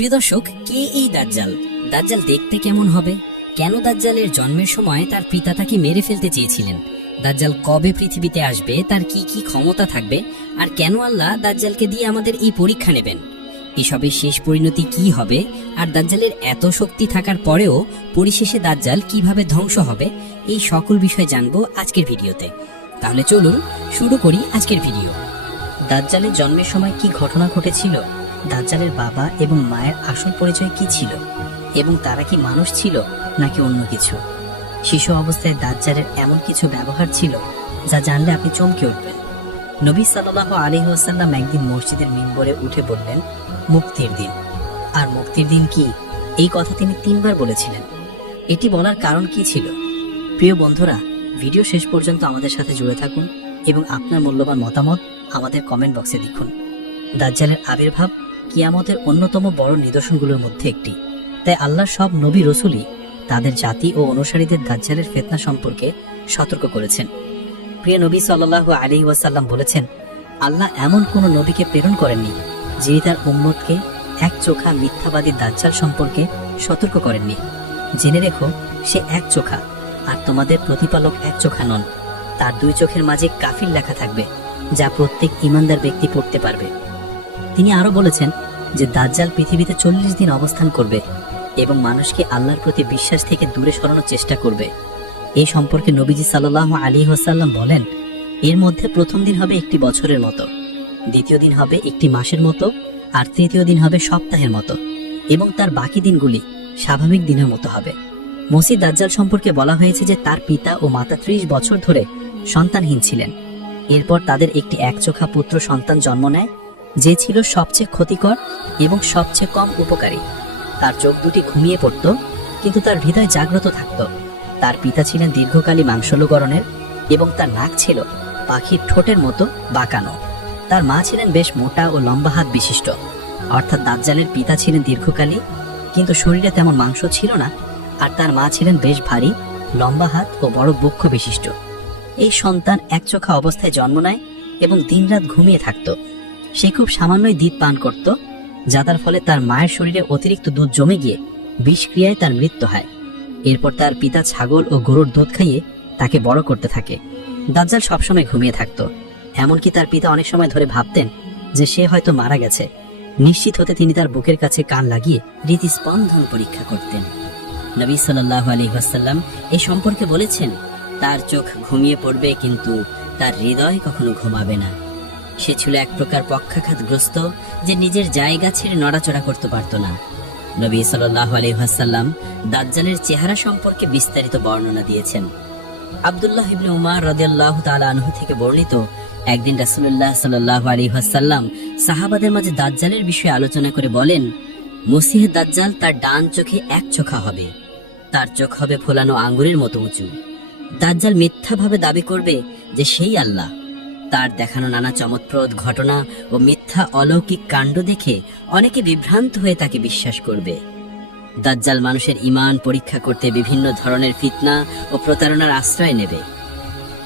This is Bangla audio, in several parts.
প্রিয় দর্শক, কে এই দাজ্জাল? দাজ্জাল দেখতে কেমন হবে? কেন দাজ্জালের জন্মের সময় তার পিতা তাকে মেরে ফেলতে চেয়েছিলেন? দাজ্জাল কবে পৃথিবীতে আসবে? তার কি কি ক্ষমতা থাকবে? আর কেন আল্লাহ দাজ্জালকে দিয়ে আমাদের এই পরীক্ষা নেবেন? এসবের শেষ পরিণতি কি হবে? আর দাজ্জালের এত শক্তি থাকার পরেও পরিশেষে দাজ্জাল কিভাবে ধ্বংস হবে? এই সকল বিষয় জানবো আজকের ভিডিওতে। তাহলে চলুন শুরু করি আজকের ভিডিও। দাজ্জালের জন্মের সময় কি ঘটনা ঘটেছিল? দাজ্জালের বাবা এবং মায়ের আসল পরিচয় কি ছিল? এবং তারা কি মানুষ ছিল নাকি অন্য কিছু? শিশু অবস্থায় দাজ্জালের এমন কিছু ব্যবহার ছিল যা জানলে আপনি চমকে উঠবেন। নবী সাল্লাল্লাহু আলাইহি ওয়াসাল্লাম একদিন মসজিদের মিম্বরে উঠে বললেন, মুক্তির দিন। আর মুক্তির দিন কি? এই কথা তিনি 3 বার বলেছিলেন। এটি বলার কারণ কি ছিল? প্রিয় বন্ধুরা, ভিডিও শেষ পর্যন্ত আমাদের সাথে জুড়ে থাকুন এবং আপনার মূল্যবান মতামত আমাদের কমেন্ট বক্সে লিখুন। দাজ্জালের আবির্ভাব কিয়ামতের অন্যতম বড় নিদর্শনগুলোর মধ্যে একটি। তাই আল্লাহর সব নবী রসুলই তাদের জাতি ও অনুসারীদের দাজ্জালের ফিতনা সম্পর্কে সতর্ক করেছেন। প্রিয় নবী সাল্লাল্লাহু আলাইহি ওয়াসাল্লাম বলেছেন, আল্লাহ এমন কোন নবীকে প্রেরণ করেননি যিনি তার উম্মতকে এক চোখা মিথ্যাবাদী দাজ্জাল সম্পর্কে সতর্ক করেননি। জেনে রেখো, সে এক চোখা, আর তোমাদের প্রতিপালক এক চোখা নন। তার 2 চোখের মাঝে কাফির লেখা থাকবে, যা প্রত্যেক ঈমানদার ব্যক্তি পড়তে পারবে। তিনি আরো বলেছেন যে দাজ্জাল পৃথিবীতে 40 দিন অবস্থান করবে এবং মানুষকে আল্লাহর প্রতি বিশ্বাস থেকে দূরে সরানোর চেষ্টা করবে। এই সম্পর্কে নবীজি সাল্লাল্লাহু আলাইহি ওয়াসাল্লাম বলেন, এর মধ্যে প্রথম দিন হবে একটি বছরের মতো, দ্বিতীয় দিন হবে একটি মাসের মতো, আর তৃতীয় দিন হবে সপ্তাহের মতো, এবং তার বাকি দিনগুলি স্বাভাবিক দিনের মতো হবে। মসিহ দাজ্জাল সম্পর্কে বলা হয়েছে যে তার পিতা ও মাতা 30 বছর ধরে সন্তানহীন ছিলেন। এরপর তাদের একটি একচোখা পুত্র সন্তান জন্ম নেয়, যে ছিল সবচেয়ে ক্ষতিকর এবং সবচেয়ে কম উপকারী। তার চোখ দুটি ঘুমিয়ে পড়ত, কিন্তু তার হৃদয় জাগ্রত থাকত। তার পিতা ছিলেন দীর্ঘকালী মাংসল গড়নের এবং তার নাক ছিল পাখির ঠোঁটের মতো বাঁকানো। তার মা ছিলেন বেশ মোটা ও লম্বা হাত বিশিষ্ট। অর্থাৎ দাজ্জালের পিতা ছিলেন দীর্ঘকালী, কিন্তু শরীরে তেমন মাংস ছিল না, আর তার মা ছিলেন বেশ ভারী, লম্বা হাত ও বড় বক্ষ বিশিষ্ট। এই সন্তান একচোখা অবস্থায় জন্ম নেয় এবং দিনরাত ঘুমিয়ে থাকত। সে খুব সামান্যই দুধ পান করত, যার ফলে তার মায়ের শরীরে অতিরিক্ত দুধ জমে গিয়ে বিষক্রিয়ায় তার মৃত্যু হয়। এরপর তার পিতা ছাগল ও গরুর দুধ খাইয়ে তাকে বড় করতে থাকে। দাজ্জাল সবসময় ঘুমিয়ে থাকত, এমনকি তার পিতা অনেক সময় ধরে ভাবতেন যে সে হয়তো মারা গেছে। নিশ্চিত হতে তিনি তার বুকের কাছে কান লাগিয়ে হৃদস্পন্দন পরীক্ষা করতেন। নবী সাল্লাল্লাহু আলাইহি ওয়াসাল্লাম এই সম্পর্কে বলেছেন, তার চোখ ঘুমিয়ে পড়বে, কিন্তু তার হৃদয় কখনো ঘুমাবে না। সে ছিল এক প্রকার পক্ষাঘাতগ্রস্ত, যে নিজের জায়গা ছেড়ে নড়াচড়া করতে পারত না। নবী সাল্লাল্লাহু আলাইহি ওয়াসাল্লাম দাজ্জালের চেহারা সম্পর্কে বিস্তারিত বর্ণনা দিয়েছেন। আব্দুল্লাহ ইবনে উমর রাদিয়াল্লাহু তাআলা আনহু থেকে বর্ণিত, একদিন রাসূলুল্লাহ সাল্লাল্লাহু আলাইহি ওয়াসাল্লাম সাহাবাদের মাঝে দাজ্জালের বিষয়ে আলোচনা করে বলেন, মসিহ দাজ্জাল তার ডান চোখে এক চোখা হবে, তার চোখ হবে ফোলানো আঙ্গুরের মতো উঁচু। দাজ্জাল মিথ্যাভাবে দাবি করবে যে সেই আল্লাহ। তার দেখানো নানা চমৎপ্রদ ঘটনা ও মিথ্যা অলৌকিক কাণ্ড দেখে অনেকে বিভ্রান্ত হয়ে তাকে বিশ্বাস করবে। দাজ্জাল মানুষের ঈমান পরীক্ষা করতে বিভিন্ন ধরনের ফিতনা ও প্রতারণার আশ্রয় নেবে।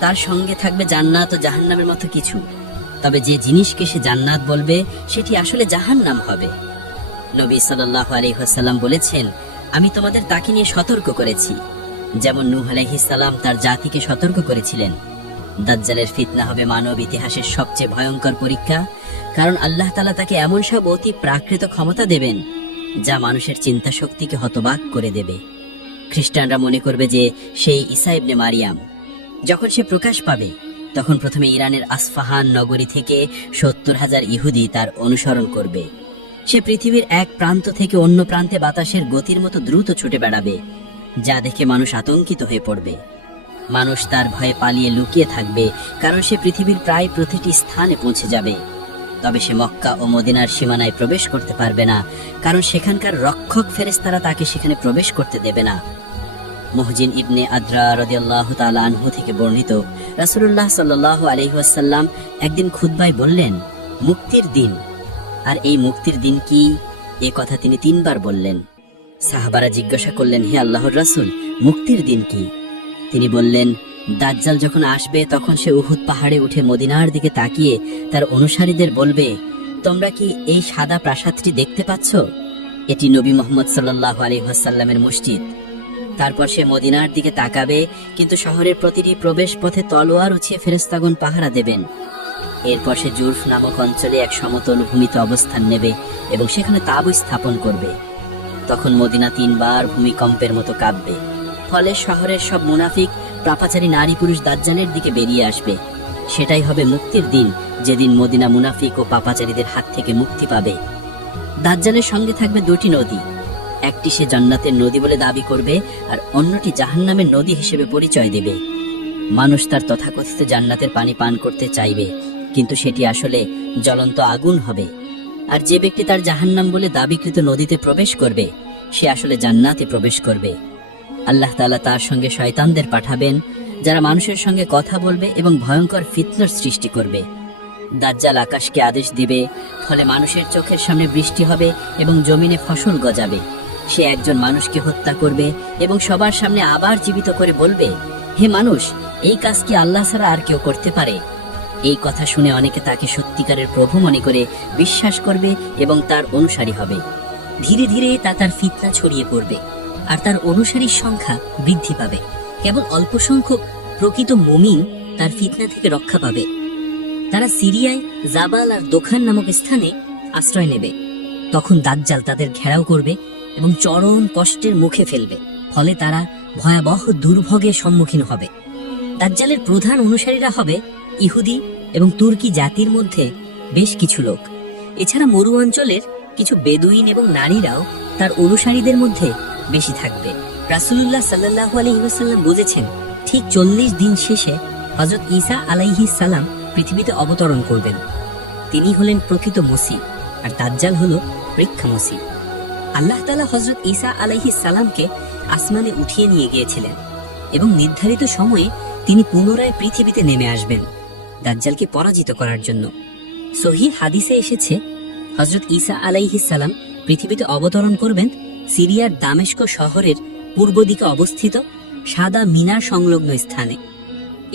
তার সঙ্গে থাকবে জান্নাত ও জাহান্নামের মতো কিছু, তবে যে জিনিসকে সে জান্নাত বলবে সেটি আসলে জাহান্নাম হবে। নবী সাল্লাল্লাহু আলাইহি ওয়াসাল্লাম বলেছেন, আমি তোমাদের তাকে নিয়ে সতর্ক করেছি, যেমন নূহ আলাইহিস সালাম তার জাতিকে সতর্ক করেছিলেন। দাজ্জালের ফিতনা হবে মানব ইতিহাসের সবচেয়ে ভয়ঙ্কর পরীক্ষা, কারণ আল্লাহ তাআলা তাকে এমন সব অতি প্রাকৃত ক্ষমতা দেবেন যা মানুষের চিন্তা শক্তিকে হতবাক করে দেবে। খ্রিস্টানরা মনে করবে যে সেই ঈসা ইবনে মারিয়াম। যখন সে প্রকাশ পাবে, তখন প্রথমে ইরানের আসফাহান নগরী থেকে 70,000 ইহুদি তার অনুসরণ করবে। সে পৃথিবীর এক প্রান্ত থেকে অন্য প্রান্তে বাতাসের গতির মতো দ্রুত ছুটে বেড়াবে, যা দেখে মানুষ আতঙ্কিত হয়ে পড়বে। মানুষ তার ভয়ে পালিয়ে লুকিয়ে থাকবে, কারণ সে পৃথিবীর প্রায় প্রতিটি স্থানে পৌঁছে যাবে। তবে সে মক্কা ও মদিনার সীমানায় প্রবেশ করতে পারবে না, কারণ সেখানকার রক্ষক ফেরেশতারা তাকে সেখানে প্রবেশ করতে দেবে না। মুহজিন ইবনে আদরা রাদিয়াল্লাহু তাআলা আনহু থেকে বর্ণিত, রাসূলুল্লাহ সাল্লাল্লাহু আলাইহি ওয়াসাল্লাম একদিন খুতবায় বললেন, মুক্তির দিন। আর এই মুক্তির দিন কি? এ কথা তিনি 3 বার বললেন। সাহাবারা জিজ্ঞাসা করলেন, হে আল্লাহর রাসূল, মুক্তির দিন কি? তিনি বললেন, দাজ্জাল যখন আসবে তখন সে উহুদ পাহাড়ে উঠে মদিনার দিকে তাকিয়ে তার অনুসারীদের বলবে, তোমরা কি এই সাদা প্রাসাদটি দেখতে পাচ্ছ? এটি নবী মুহাম্মদ সাল্লাল্লাহু আলাইহি ওয়াসাল্লামের মসজিদ। তারপর সে মদিনার দিকে তাকাবে, কিন্তু শহরের প্রতিটি প্রবেশ পথে তলোয়ার উঁচিয়ে ফেরেশতাগণ পাহারা দেবেন। এরপর সে জুরফ নামক অঞ্চলে এক সমতল ভূমিতে অবস্থান নেবে এবং সেখানে তাঁবু স্থাপন করবে। তখন মদিনা 3 বার ভূমিকম্পের মতো কাঁপবে। ফলে শহরের সব মুনাফিক, পাপাচারী নারী পুরুষ দাজ্জালের দিকে বেরিয়ে আসবে। সেটাই হবে মুক্তির দিন, যেদিন মদিনা মুনাফিক ও পাপাচারীদের হাত থেকে মুক্তি পাবে। দাজ্জালের সঙ্গে থাকবে 2টি নদী। একটি সে জান্নাতের নদী বলে দাবি করবে, আর অন্যটি জাহান্নামের নদী হিসেবে পরিচয় দেবে। মানুষ তার তথাকথিত জান্নাতের পানি পান করতে চাইবে, কিন্তু সেটি আসলে জ্বলন্ত আগুন হবে। আর যে ব্যক্তি তার জাহান্নাম বলে দাবিকৃত নদীতে প্রবেশ করবে, সে আসলে জান্নাতে প্রবেশ করবে। আল্লাহ তাআলা তার সঙ্গে শয়তানদের পাঠাবেন, যারা মানুষের সঙ্গে কথা বলবে এবং ভয়ঙ্কর ফিতনার সৃষ্টি করবে। দাজ্জাল আকাশকে আদেশ দিবে, ফলে মানুষের চোখের সামনে বৃষ্টি হবে এবং জমিনে ফসল গজাবে। সে একজন মানুষকে হত্যা করবে এবং সবার সামনে আবার জীবিত করে বলবে, হে মানুষ, এই কাজ কি আল্লাহ ছাড়া আর কেউ করতে পারে? এই কথা শুনে অনেকে তাকে সত্যিকারের প্রভু মনে করে বিশ্বাস করবে এবং তার অনুসারী হবে। ধীরে ধীরে তার ফিতনা ছড়িয়ে পড়বে, আর তার অনুসারীর সংখ্যা বৃদ্ধি পাবে। কেবল অল্প সংখ্যক প্রকৃত মুমিন তার ফিতনা থেকে রক্ষা পাবে। তারা সিরিয়ায় জাবাল আর দোখান নামক স্থানে আশ্রয় নেবে। তখন দাজ্জাল তাদের ঘেরাও করবে এবং চরম কষ্টের মুখে ফেলবে। ফলে তারা ভয়াবহ দুর্ভোগের সম্মুখীন হবে। দাজ্জালের প্রধান অনুসারীরা হবে ইহুদি এবং তুর্কি জাতির মধ্যে বেশ কিছু লোক। এছাড়া মরু অঞ্চলের কিছু বেদুইন এবং নারীরাও তার অনুসারীদের মধ্যে বেশি থাকবে। রাসূলুল্লাহ সাল্লাল্লাহু আলাইহি ওয়াসাল্লাম বুঝেছেন, ঠিক 40 দিন শেষে হযরত ঈসা আলাইহিস সালাম পৃথিবীতে অবতরণ করবেন। তিনি হলেন প্রকৃত মসিহ, আর দাজ্জাল হলো পরীক্ষা মসিহ। আল্লাহ তাআলা হযরত ঈসা আলাইহিস সালামকে আসমানে উঠিয়ে নিয়ে গিয়েছিলেন এবং নির্ধারিত সময়ে তিনি পুনরায় পৃথিবীতে নেমে আসবেন দাজ্জালকে পরাজিত করার জন্য। সহিহ হাদিসে এসেছে, হযরত ঈসা আলাইহিস সালাম পৃথিবীতে অবতরণ করবেন সিরিয়ার দামেস্ক শহরের পূর্ব দিকে অবস্থিত সাদা মিনার সংলগ্ন স্থানে।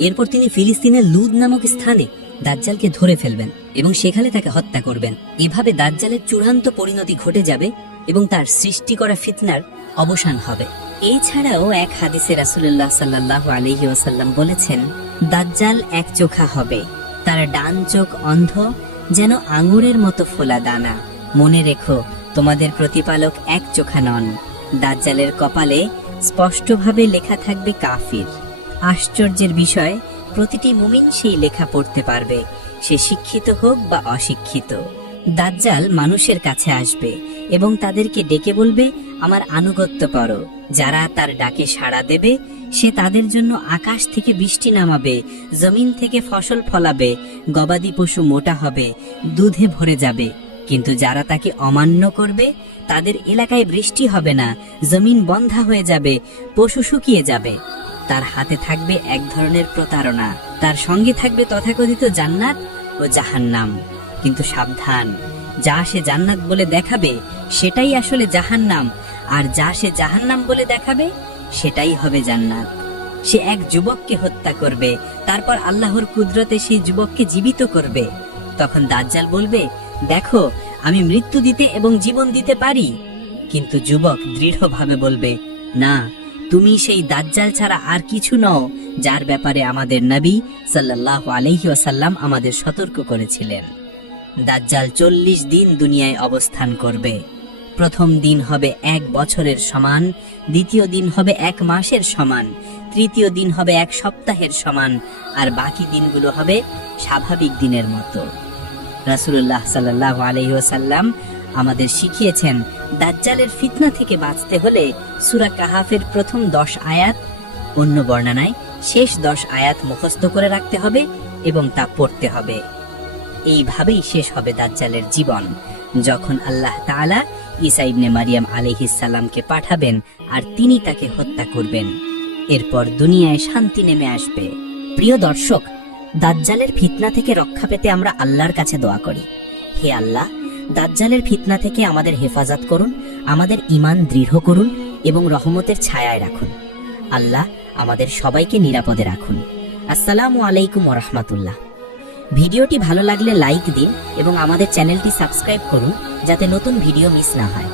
এরপর তিনি ফিলিস্তিনের লুদ নামক স্থানে দাজ্জালকে ধরে ফেলবেন এবং সেখানে তাকে হত্যা করবেন। এভাবে দাজ্জালের চূড়ান্ত পরিণতি ঘটে যাবে এবং তার সৃষ্টি করা ফিতনার অবসান হবে। এছাড়াও এক হাদিসে রাসূলুল্লাহ সাল্লাল্লাহু আলাইহি ওয়াসাল্লাম বলেছেন, দাজ্জাল একচোখা হবে, তার ডান চোখ অন্ধ, যেন আঙুরের মতো ফোলা দানা। মনে রেখো, তোমাদের প্রতিপালক একচোখা নন। দাজ্জালের কপালে স্পষ্টভাবে লেখা থাকবে কাফির। আশ্চর্যের বিষয়, প্রতিটি মুমিন সেই লেখা পড়তে পারবে, সে শিক্ষিত হোক বা অশিক্ষিত। দাজ্জাল মানুষের কাছে আসবে এবং তাদেরকে ডেকে বলবে, আমার আনুগত্য করো। যারা তার ডাকে সাড়া দেবে, সে তাদের জন্য আকাশ থেকে বৃষ্টি নামাবে, জমিন থেকে ফসল ফলাবে, গবাদি পশু মোটা হবে, দুধে ভরে যাবে। কিন্তু যারা তাকে অমান্য করবে, তাদের এলাকায় বৃষ্টি হবে না, জমিন বন্ধা হয়ে যাবে, পশু শুকিয়ে যাবে। তার হাতে থাকবে এক ধরনের প্রতারণা, তার সঙ্গে থাকবে তথাকথিত জান্নাত ও জাহান্নাম। কিন্তু সাবধান, যা সে জান্নাত বলে দেখাবে সেটাই আসলে জাহান্নাম, আর যা সে জাহান্নাম বলে দেখাবে সেটাই হবে জান্নাত। সে এক যুবককে হত্যা করবে, তারপর আল্লাহর কুদরতে সেই যুবককে জীবিত করবে। তখন দাজ্জাল বলবে, দেখো, আমি মৃত্যু দিতে এবং জীবন দিতে পারি। কিন্তু যুবক দৃঢ়ভাবে বলবে, না, তুমি সেই দাজ্জাল ছাড়া আর কিছু নও, যার ব্যাপারে আমাদের নবী সাল্লাল্লাহু আলাইহি ওয়াসাল্লাম আমাদের সতর্ক করেছিলেন। দাজ্জাল 40 দিন দুনিয়ায় অবস্থান করবে। প্রথম দিন হবে 1 বছরের সমান, দ্বিতীয় দিন হবে 1 মাসের সমান, তৃতীয় দিন হবে 1 সপ্তাহের সমান, আর বাকি দিনগুলো হবে স্বাভাবিক দিনের মতো। রাসূলুল্লাহ সাল্লাল্লাহু আলাইহি ওয়াসাল্লাম আমাদের শিখিয়েছেন, দাজ্জালের ফিতনা থেকে বাঁচতে হলে সূরা কাহাফের প্রথম 10 আয়াত, অন্য বর্ণনায় শেষ 10 আয়াত মুখস্থ করে রাখতে হবে এবং তা পড়তে হবে। এইভাবেই শেষ হবে দাজ্জালের জীবন, যখন আল্লাহ তাআলা ঈসা ইবনে মারিয়াম আলাইহিস সালামকে পাঠাবেন আর তিনি তাকে হত্যা করবেন। এরপর দুনিয়ায় শান্তি নেমে আসবে। প্রিয় দর্শক, দাজ্জালের ফিতনা থেকে রক্ষা পেতে আমরা আল্লাহর কাছে দোয়া করি, হে আল্লাহ, দাজ্জালের ফিতনা থেকে আমাদের হেফাজত করুন, আমাদের ঈমান দৃঢ় করুন এবং রহমতের ছায়ায় রাখুন। আল্লাহ আমাদের সবাইকে নিরাপদে রাখুন। আসসালামু আলাইকুম ওয়া রাহমাতুল্লাহ। ভিডিওটি ভালো লাগলে লাইক দিন এবং আমাদের চ্যানেলটি সাবস্ক্রাইব করুন, যাতে নতুন ভিডিও মিস না হয়।